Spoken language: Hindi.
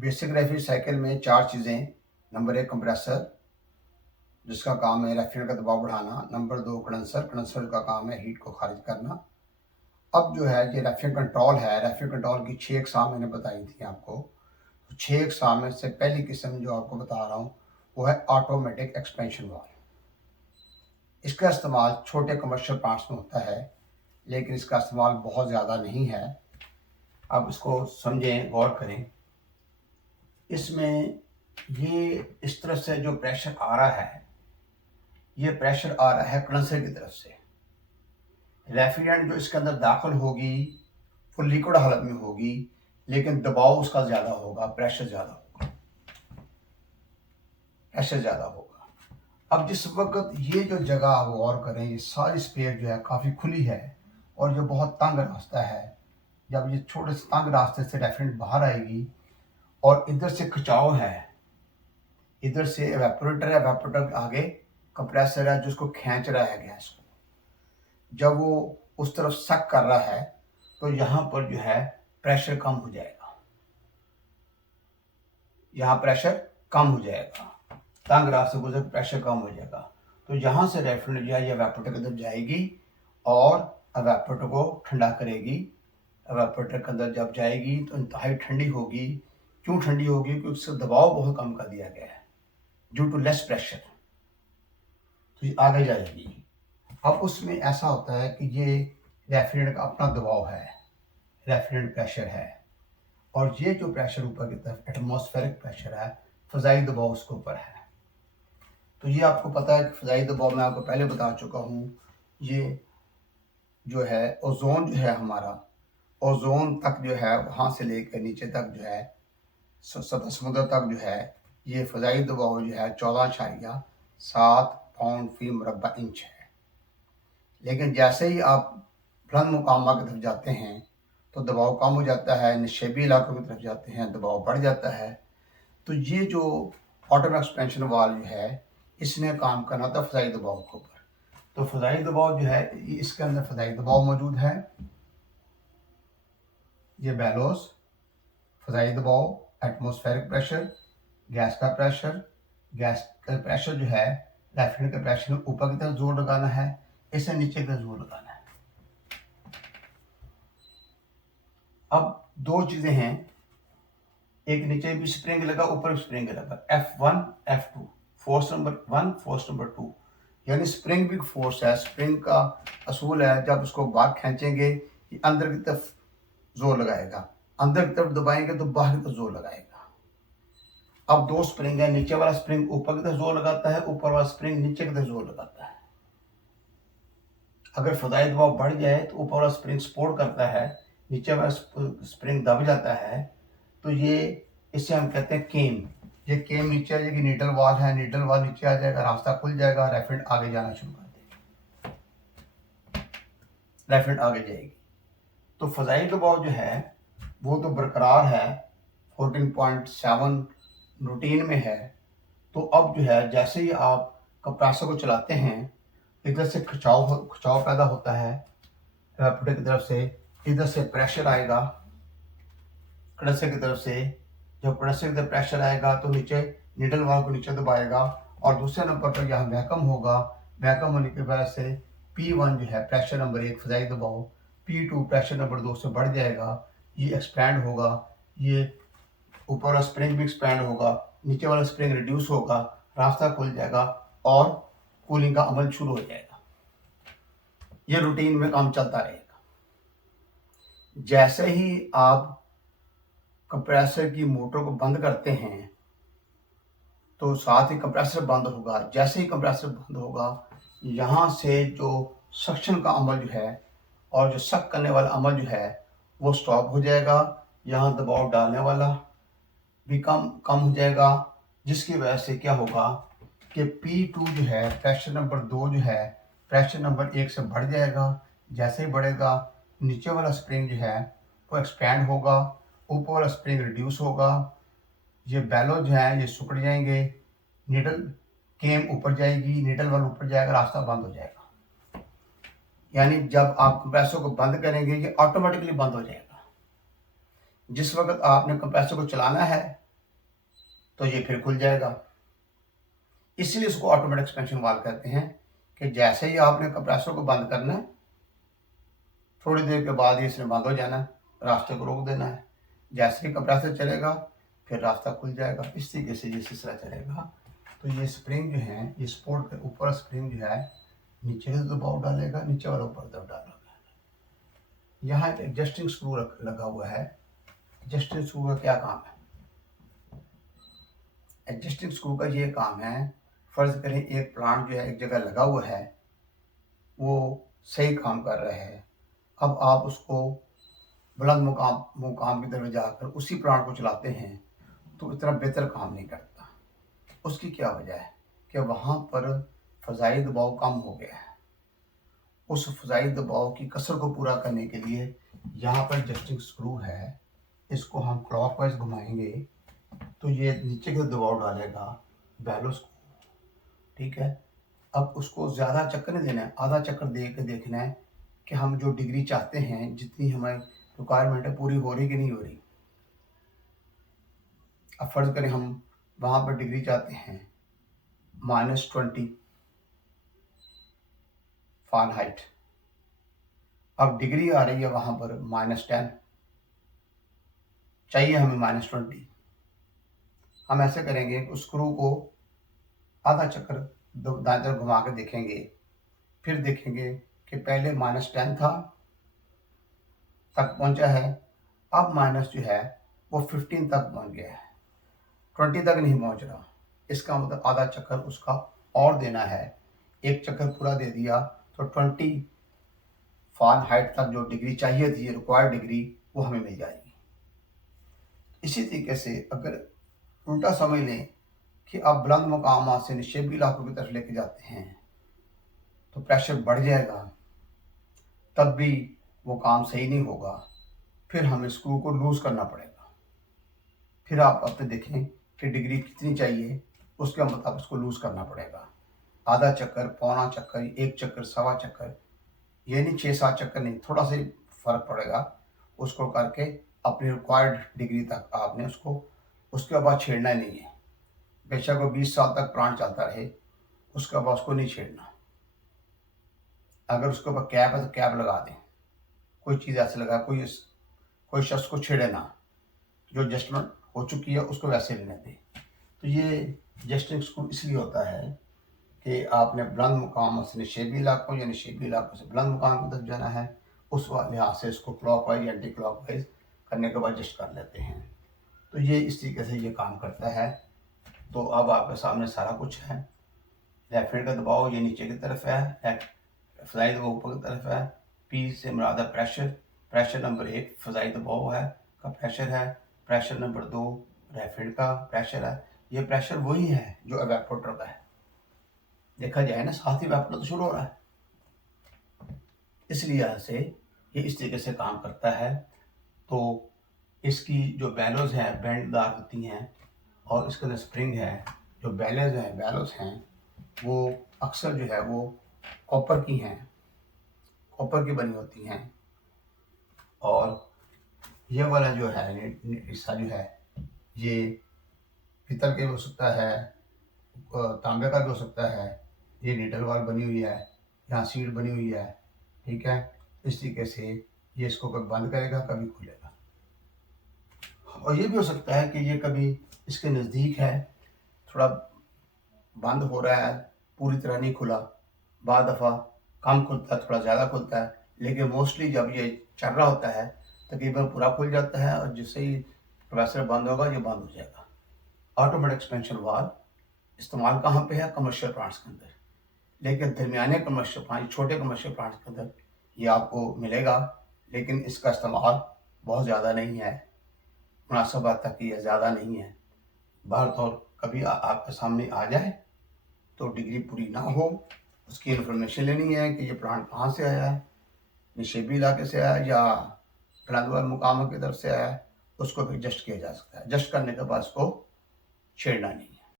बेसिक रेफ्रिजरेटर साइकिल में 4 चीज़ें। नंबर 1 कंप्रेसर, जिसका काम है रेफ्रिजरेटर का दबाव बढ़ाना। नंबर 2 कंडेंसर, कंडेंसर का काम है हीट को खारिज करना। अब जो है ये रेफ्रिजरेटर कंट्रोल है। रेफ्रिजरेटर कंट्रोल की 6 अक़साम मैंने बताई थी आपको। तो 6 अक़साम में से पहली किस्म जो आपको बता रहा हूँ वो है ऑटोमेटिक एक्सपेंशन वाल्व। इसका इस्तेमाल छोटे कमर्शियल प्लांट्स में होता है, लेकिन इसका इस्तेमाल बहुत ज़्यादा नहीं है। अब इसको समझें, गौर करें। इसमें ये इस तरफ से जो प्रेशर आ रहा है, ये प्रेशर आ रहा है कंडेंसर की तरफ से। रेफ्रिजरेंट जो इसके अंदर दाखिल होगी वो लिक्विड हालत में होगी, लेकिन दबाव उसका ज़्यादा होगा, प्रेशर ज़्यादा होगा, प्रेशर ज़्यादा होगा। अब जिस वक्त ये जो जगह आप गौर करें, ये सारी स्पेस जो है काफ़ी खुली है और ये बहुत तंग रास्ता है। जब ये छोटे से तंग रास्ते से रेफ्रिजरेंट बाहर आएगी और इधर से खिंचाव है, इधर से एवेपोरेटर है, एवेपोरेटर के आगे कंप्रेसर है जो उसको खींच रहा है गैस को। जब वो उस तरफ सक कर रहा है तो यहाँ पर जो है प्रेशर कम हो जाएगा, यहाँ प्रेशर कम हो जाएगा, तंग रास्ते को जब प्रेशर कम हो जाएगा तो यहाँ से रेफ्रिजरेंट जो है ये एवेपोरेटर की तरफ जाएगी और एवेपोरेटर को ठंडा करेगी। एवेपोरेटर के अंदर जब जाएगी तो इंतहाई ठंडी होगी। क्यों ठंडी होगी? क्योंकि उसका दबाव बहुत कम कर दिया गया है ड्यू टू लेस प्रेशर, तो ये आगे जाएगी। अब उसमें ऐसा होता है कि ये रेफ्रिजरेंट का अपना दबाव है, रेफ्रिजरेंट प्रेशर है, और ये जो प्रेशर ऊपर की तरफ एटमॉस्फेरिक प्रेशर है, फ़ज़ाई दबाव उसके ऊपर है। तो ये आपको पता है कि फ़ज़ाई दबाव मैं आपको पहले बता चुका हूँ। ये जो है ओजोन जो है हमारा, ओजोन तक जो है वहाँ से लेकर नीचे तक जो है सतह समुद्र तक जो है ये फ़ज़ाई दबाव जो है 14.7 पाउंड फी मुरब्बा इंच है। लेकिन जैसे ही आप बुलंद मुकामा की तरफ जाते हैं तो दबाव कम हो जाता है, नशेबी इलाकों की तरफ जाते हैं दबाव बढ़ जाता है। तो ये जो ऑटोमेटिक एक्सपेंशन वाल्व जो है इसने काम करना था फ़ज़ाई दबाव के ऊपर। तो फ़ज़ाई दबाव जो है इसके अंदर फ़ज़ाई दबाव मौजूद है, ये बेलोस, फ़ज़ाई दबाव, एटमॉस्फेरिक प्रेशर, गैस का प्रेशर। गैस का प्रेशर जो है रेफ्रिजरेटर के प्रेशर में ऊपर की तरफ जोर लगाना है, इसे नीचे की तरफ जोर लगाना है। अब दो चीज़ें हैं, एक नीचे भी स्प्रिंग लगा, ऊपर भी स्प्रिंग लगा, F1 F2, force number 1, force number 2, यानी स्प्रिंग भी फोर्स है। स्प्रिंग का असूल है जब उसको बाहर खींचेंगे ये अंदर की तरफ जोर लगाएगा, अंदर की तरफ दबाएंगे तो बाहर की तरफ जोर लगाएगा। अब दो स्प्रिंग है, नीचे वाला स्प्रिंग ऊपर की तरफ जोर लगाता है, ऊपर वाला स्प्रिंग नीचे की तरफ जोर लगाता है। अगर फ़ज़ाई दबाव बढ़ जाए तो ऊपर वाला स्प्रिंग सपोर्ट करता है, नीचे वाला स्प्रिंग दब जाता है, तो ये इसे हम कहते हैं केम। ये केम नीचे आ जाएगी, नीडल वाल है, नीडल वाल नीचे आ जाएगा, रास्ता खुल जाएगा, रेफ्रिजरेंट आगे जाना शुरू कर देगी, रेफ्रिजरेंट आगे जाएगी। तो फ़ज़ाई दबाव जो है वो तो बरकरार है, 14.7 रूटीन में है। तो अब जो है जैसे ही आप कंप्रेसर को चलाते हैं इधर से खिंचाव पैदा होता है एवेपोरेटर की तरफ से, इधर से प्रेशर आएगा कंडेंसर की तरफ से। जब कंडेंसर की तरफ प्रेशर आएगा तो नीचे नीडल वाल्व को नीचे दबाएगा, और दूसरे नंबर पर यहाँ वैक्यूम होगा। वैक्यूम होने की वजह से P1 जो है प्रेशर नंबर 1 फ़ज़ाई दबाव, P2 प्रेशर नंबर 2 से बढ़ जाएगा, ये एक्सपैंड होगा, ये ऊपर वाला स्प्रिंग भी एक्सपैंड होगा, नीचे वाला स्प्रिंग रिड्यूस होगा, रास्ता खुल जाएगा और कूलिंग का अमल शुरू हो जाएगा। ये रूटीन में काम चलता रहेगा। जैसे ही आप कंप्रेसर की मोटर को बंद करते हैं तो साथ ही कंप्रेसर बंद होगा। जैसे ही कंप्रेसर बंद होगा यहाँ से जो सक्शन का अमल जो है और जो सक करने वाला अमल जो है वो स्टॉप हो जाएगा। यहाँ दबाव डालने वाला भी कम हो जाएगा, जिसकी वजह से क्या होगा कि P2 जो है प्रेशर नंबर 2 जो है प्रेशर नंबर 1 से बढ़ जाएगा। जैसे ही बढ़ेगा नीचे वाला स्प्रिंग जो है वो एक्सपैंड होगा, ऊपर वाला स्प्रिंग रिड्यूस होगा, ये बेलो जो है ये सिकुड़ जाएंगे, नीडल केम ऊपर जाएगी, नीडल वाल ऊपर जाएगा, रास्ता बंद हो जाएगा। यानी जब आप कंप्रेसर को बंद करेंगे ये ऑटोमेटिकली बंद हो जाएगा। जिस वक्त आपने कंप्रेसर को चलाना है तो ये फिर खुल जाएगा। इसलिए इसको ऑटोमेटिक एक्सपेंशन वाल्व कहते हैं कि जैसे ही आपने कंप्रेसर को बंद करना है, थोड़ी देर के बाद ही इसने बंद हो जाना है, रास्ते को रोक देना है। जैसे ही कंप्रेसर चलेगा फिर रास्ता खुल जाएगा। इस तरीके से ये सिलसिला चलेगा। तो ये स्प्रिंग जो है, ये सपोर्ट के ऊपर स्प्रिंग जो है नीचे से दबाव डालेगा, नीचे वाला ऊपर दबाव डालेगा। यहाँ एक एडजस्टिंग स्क्रू लगा हुआ है। एडजस्टिंग स्क्रू का क्या काम है? एडजस्टिंग स्क्रू का ये काम है, फर्ज करें एक प्लांट जो है एक जगह लगा हुआ है, वो सही काम कर रहा है, अब आप उसको बुलंद मुकाम की तरफ जाकर उसी प्लांट को चलाते हैं तो इतना बेहतर काम नहीं करता। उसकी क्या वजह है कि वहाँ पर फ़ज़ाई दबाव कम हो गया है। उस फ़ज़ाई दबाव की कसर को पूरा करने के लिए यहाँ पर एडजस्टिंग स्क्रू है, इसको हम क्लॉकवाइज घुमाएंगे तो ये नीचे का दबाव डालेगा बैलोस को, ठीक है। अब उसको ज़्यादा चक्कर नहीं देना है, आधा चक्कर दे के देखना है कि हम जो डिग्री चाहते हैं, जितनी हमारी रिक्वायरमेंट है, पूरी हो रही कि नहीं हो रही। अब फर्ज करें हम वहाँ पर डिग्री चाहते हैं -20 फ़ारेनहाइट, अब डिग्री आ रही है वहाँ पर -10, चाहिए हमें -20। हम ऐसे करेंगे, उस स्क्रू को आधा चक्कर दाएं तरफ घुमा के देखेंगे, फिर देखेंगे कि पहले -10 था तक पहुंचा है, अब माइनस जो है वो 15 तक पहुंच गया है, 20 तक नहीं पहुंच रहा। इसका मतलब आधा चक्कर उसका और देना है। एक चक्कर पूरा दे दिया तो 20 फ़ारेनहाइट तक जो डिग्री चाहिए थी, रिक्वायर्ड डिग्री, वो हमें मिल जाएगी। इसी तरीके से अगर उल्टा समझ लें कि आप बुलंद मुकामात से निशेबी इलाकों की तरफ लेके जाते हैं तो प्रेशर बढ़ जाएगा, तब भी वो काम सही नहीं होगा, फिर हमें स्क्रू को लूज़ करना पड़ेगा। फिर आप अपने देखें कि डिग्री कितनी चाहिए, उसके मुताबिक उसको लूज़ करना पड़ेगा। आधा चक्कर, पौना चक्कर, एक चक्कर, सवा चक्कर, ये नहीं 6-7 चक्कर नहीं, थोड़ा सा फ़र्क पड़ेगा। उसको करके अपनी रिक्वायर्ड डिग्री तक आपने उसके बाद छेड़ना नहीं है। बेशक वो 20 साल तक प्लांट चलता रहे, उसके बाद उसको नहीं छेड़ना। अगर उसके ऊपर कैप है तो कैप लगा दें, कोई चीज़ ऐसे लगा, कोई शख्स को छेड़े ना, जो एडजस्टमेंट हो चुकी है उसको वैसे लेने दें। तो ये एडजस्टिंग स्क्रू इसलिए होता है कि आपने बुलंद मुकाम से निशेबी इलाकों या निशेबी इलाकों से बुलंद मुकाम की तरफ जाना है, उस लिहाज से इसको क्लॉकवाइज या एंटी क्लॉकवाइज करने के बाद एडजस्ट कर लेते हैं। तो ये इस तरीके से ये काम करता है। तो अब आपके सामने सारा कुछ है। लेफ्ट हैंड का दबाव ये नीचे की तरफ है, फ़ज़ाई दबाव ऊपर की तरफ है। पी से मुराद है प्रेशर, प्रेशर नंबर 1 फ़ज़ाई दबाव है का प्रेशर है, प्रेशर नंबर 2 लेफ्ट हैंड का प्रेशर है। ये प्रेशर वही है जो एवेपोरेटर का है, देखा जाए ना, साथ ही एवेपोरेटर तो शुरू हो रहा है। इसलिए से ये इस तरीके से काम करता है। तो इसकी जो बैलोज हैं बेंडदार होती हैं और इसके अंदर स्प्रिंग है। जो बैलोज हैं वो अक्सर जो है वो कॉपर की हैं, कॉपर की बनी होती हैं। और ये वाला जो है हिस्सा जो है ये पीतल के भी हो सकता है, तांबे का भी हो सकता है। ये नीडल वाल बनी हुई है, यहाँ सीट बनी हुई है, ठीक है। इस तरीके से ये इसको कभी बंद करेगा, कभी खुलेगा। और ये भी हो सकता है कि ये कभी इसके नज़दीक है, थोड़ा बंद हो रहा है, पूरी तरह नहीं खुला, बाद दफ़ा कम खुलता है, थोड़ा ज़्यादा खुलता है, लेकिन मोस्टली जब ये चल रहा होता है तकरीबन पूरा खुल जाता है और जिससे ही प्रोसेसर बंद होगा ये बंद हो जाएगा। ऑटोमेटिक एक्सपेंशन वाल्व इस्तेमाल कहाँ पे है? कमर्शियल प्लांट्स के अंदर। लेकिन दरमियाने कमर्शियल प्लांट, छोटे कमर्शियल प्लांट्स के अंदर ये आपको मिलेगा, लेकिन इसका इस्तेमाल बहुत ज़्यादा नहीं है, मुनासिब हद तक ये ज़्यादा नहीं है। बहरतौर कभी आपके सामने आ जाए तो डिग्री पूरी ना हो, उसकी इन्फॉर्मेशन लेनी है कि ये प्लांट कहाँ से आया है, निशेबी इलाके से आया या बुलंद मुकाम की तरफ से आया है, उसको फिर एडजस्ट किया जा सकता है। एडजस्ट करने के बाद उसको छेड़ना नहीं है।